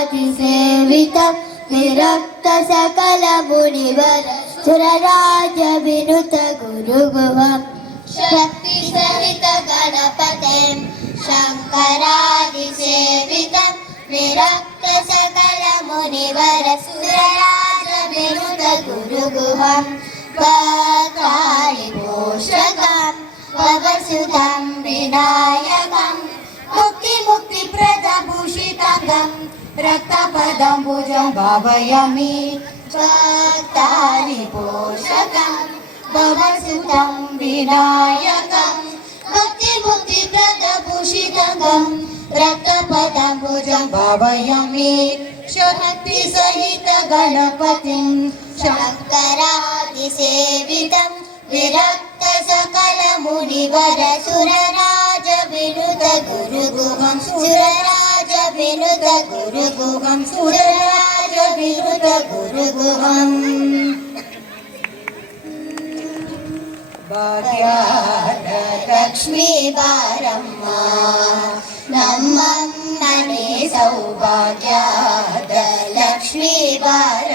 शङ्करादिसेवितं विरक्तसकलमुनिवर सुरराजविनुत गुरुगुहं शक्तिसहित गणपतिं शङ्करादिसेवितं विरक्तसकलमुनिवर सुरराजविनुत गुरुगुहं काकालिपोषकं भवसुतं विनायकं मुक्तिप्रदभूषितं रक्तपदम्बुजं भावयामि भक्तालिपोषकं भवसुतं विनायकं मुक्तिप्रदभूषितं रक्तपदम्बुजं भावयामि शक्तिसहित गणपतिं शङ्करादिसेवितं विरक्तसकलमुनिवर सुरराजविनुत गुरुगुहं सुरराजविनुत गुरुगुहं सुरराजविनुत गुरुगुहम् ಭಾಗ್ಯಾದ ಲಕ್ಷ್ಮೀ ಬಾರಮ್ಮ ನಮ್ಮಮ್ಮನೆ ಸೌಭಾಗ್ಯದ ಲಕ್ಷ್ಮೀ ಬಾರಮ್ಮ